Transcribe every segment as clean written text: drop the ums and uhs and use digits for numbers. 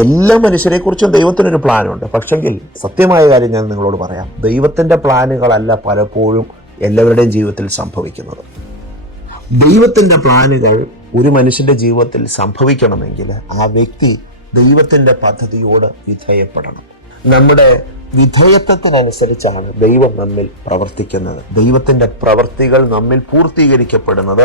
എല്ലാ മനുഷ്യരെക്കുറിച്ചും ദൈവത്തിനൊരു പ്ലാനുണ്ട്. പക്ഷെങ്കിൽ സത്യമായ കാര്യം ഞാൻ നിങ്ങളോട് പറയാം, ദൈവത്തിൻ്റെ പ്ലാനുകളല്ല പലപ്പോഴും എല്ലാവരുടെയും ജീവിതത്തിൽ സംഭവിക്കുന്നത്. ദൈവത്തിൻ്റെ പ്ലാനുകൾ ഒരു മനുഷ്യൻ്റെ ജീവിതത്തിൽ സംഭവിക്കണമെങ്കിൽ ആ വ്യക്തി ദൈവത്തിൻ്റെ പദ്ധതിയോട് വിധേയപ്പെടണം. നമ്മുടെ വിധേയത്വത്തിനനുസരിച്ചാണ് ദൈവം നമ്മിൽ പ്രവർത്തിക്കുന്നത്. ദൈവത്തിൻ്റെ പ്രവൃത്തികൾ നമ്മിൽ പൂർത്തീകരിക്കപ്പെടുന്നത്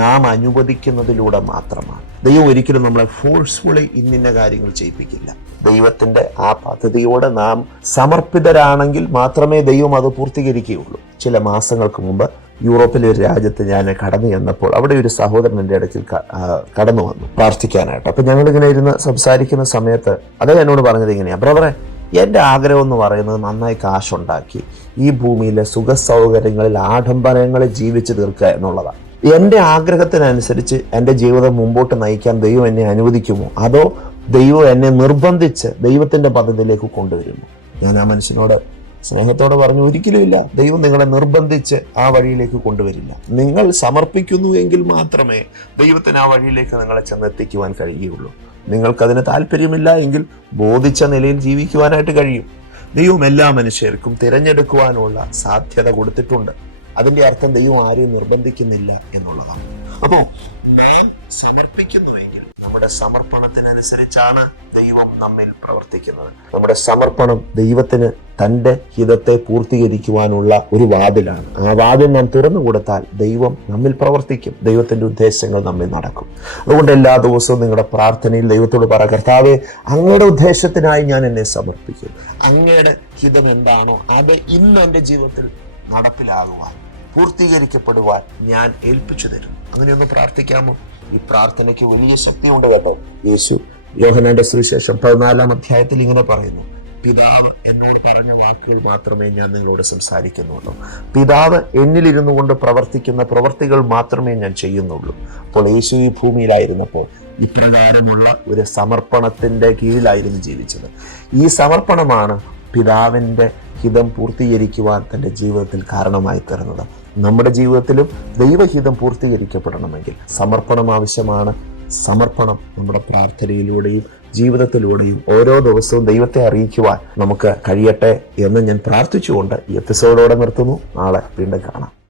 നാം അനുവദിക്കുന്നതിലൂടെ മാത്രമാണ്. ദൈവം ഒരിക്കലും നമ്മളെ ഫോഴ്സ്ഫുള്ളി ഇന്ന കാര്യങ്ങൾ ചെയ്യിപ്പിക്കില്ല. ദൈവത്തിൻ്റെ ആ പദ്ധതിയോട് നാം സമർപ്പിതരാണെങ്കിൽ മാത്രമേ ദൈവം അത് പൂർത്തീകരിക്കുകയുള്ളൂ. ചില മാസങ്ങൾക്ക് മുമ്പ് യൂറോപ്പിലെ ഒരു രാജ്യത്ത് ഞാൻ കടന്നു ചെന്നപ്പോൾ അവിടെ ഒരു സഹോദരൻ എൻ്റെ ഇടയ്ക്ക് കടന്നു വന്നു പ്രാർത്ഥിക്കാനായിട്ട്. അപ്പം ഞങ്ങളിങ്ങനെ ഇരുന്ന് സംസാരിക്കുന്ന സമയത്ത് അദ്ദേഹം എന്നോട് പറഞ്ഞത് ഇങ്ങനെയാണ്: ബ്രദറെ, എൻ്റെ ആഗ്രഹം എന്ന് പറയുന്നത് നന്നായി കാശുണ്ടാക്കി ഈ ഭൂമിയിലെ സുഖ സൗകര്യങ്ങളിൽ ആഡംബരങ്ങളിൽ ജീവിച്ചു തീർക്കുക എന്നുള്ളതാണ്. എൻ്റെ ആഗ്രഹത്തിനനുസരിച്ച് എൻ്റെ ജീവിതം മുമ്പോട്ട് നയിക്കാൻ ദൈവം എന്നെ അനുവദിക്കുമോ, അതോ ദൈവം എന്നെ നിർബന്ധിച്ച് ദൈവത്തിൻ്റെ പദ്ധതിയിലേക്ക് കൊണ്ടുവരുമോ? ഞാൻ ആ മനുഷ്യനോട് സ്നേഹത്തോടെ പറഞ്ഞു, ഒരിക്കലുമില്ല. ദൈവം നിങ്ങളെ നിർബന്ധിച്ച് ആ വഴിയിലേക്ക് കൊണ്ടുവരില്ല. നിങ്ങൾ സമർപ്പിക്കുന്നു എങ്കിൽ മാത്രമേ ദൈവത്തിന് ആ വഴിയിലേക്ക് നിങ്ങളെ ചെന്നെത്തിക്കുവാൻ കഴിയുകയുള്ളൂ. നിങ്ങൾക്കതിന് താല്പര്യമില്ല എങ്കിൽ ബോധിച്ച നിലയിൽ ജീവിക്കുവാനായിട്ട് കഴിയും. ദൈവം എല്ലാ മനുഷ്യർക്കും തിരഞ്ഞെടുക്കുവാനുള്ള സാധ്യത കൊടുത്തിട്ടുണ്ട്. അതിൻ്റെ അർത്ഥം ദൈവം ആരെയും നിർബന്ധിക്കുന്നില്ല എന്നുള്ളതാണ്. അപ്പോൾ നാം സമർപ്പിക്കുന്നുവെങ്കിൽ നമ്മുടെ സമർപ്പണത്തിനനുസരിച്ചാണ് ദൈവം നമ്മിൽ പ്രവർത്തിക്കുന്നത്. നമ്മുടെ സമർപ്പണം ദൈവത്തിന് തൻ്റെ ഹിതത്തെ പൂർത്തീകരിക്കുവാനുള്ള ഒരു വാതിലാണ്. ആ വാതിൽ നാം തുറന്നു കൊടുത്താൽ ദൈവം നമ്മിൽ പ്രവർത്തിക്കും. ദൈവത്തിൻ്റെ ഉദ്ദേശങ്ങൾ നമ്മിൽ നടക്കും. അതുകൊണ്ട് എല്ലാ ദിവസവും നിങ്ങളുടെ പ്രാർത്ഥനയിൽ ദൈവത്തോട് പറ: കർത്താവേ, അങ്ങയുടെ ഉദ്ദേശത്തിനായി ഞാൻ എന്നെ സമർപ്പിക്കും. അങ്ങയുടെ ഹിതം എന്താണോ അത് ഇന്ന് എൻ്റെ ജീവിതത്തിൽ നടപ്പിലാകുവാൻ, പൂർത്തീകരിക്കപ്പെടുവാൻ ഞാൻ ഏൽപ്പിച്ചു തരും. അങ്ങനെയൊന്ന് പ്രാർത്ഥിക്കാമോ? ഈ പ്രാർത്ഥനയ്ക്ക് വലിയ ശക്തിയുണ്ട് കേട്ടോ. യേശു യോഹന്നാന്റെ സുവിശേഷം 14-ാം അധ്യായത്തിൽ ഇങ്ങനെ പറയുന്നു: പിതാവ് എന്നോട് പറഞ്ഞ വാക്കുകൾ മാത്രമേ ഞാൻ നിങ്ങളോട് സംസാരിക്കുന്നുള്ളൂ. പിതാവ് എന്നിലിരുന്നു കൊണ്ട് പ്രവർത്തിക്കുന്ന പ്രവർത്തികൾ മാത്രമേ ഞാൻ ചെയ്യുന്നുള്ളൂ. അപ്പോൾ യേശു ഈ ഭൂമിയിലായിരുന്നപ്പോൾ ഇപ്രകാരമുള്ള ഒരു സമർപ്പണത്തിൻ്റെ കീഴിലായിരുന്നു ജീവിച്ചത്. ഈ സമർപ്പണമാണ് പിതാവിൻ്റെ ഹിതം പൂർത്തീകരിക്കുവാൻ തൻ്റെ ജീവിതത്തിൽ കാരണമായി തീർന്നത്. നമ്മുടെ ജീവിതത്തിലും ദൈവഹിതം പൂർത്തീകരിക്കപ്പെടണമെങ്കിൽ സമർപ്പണം ആവശ്യമാണ്. സമർപ്പണം നമ്മുടെ പ്രാർത്ഥനയിലൂടെയും ജീവിതത്തിലൂടെയും ഓരോ ദിവസവും ദൈവത്തെ അറിയിക്കുവാൻ നമുക്ക് കഴിയട്ടെ എന്ന് ഞാൻ പ്രാർത്ഥിച്ചുകൊണ്ട് ഈ എപ്പിസോഡോടെ നിർത്തുന്നു. നാളെ വീണ്ടും കാണാം.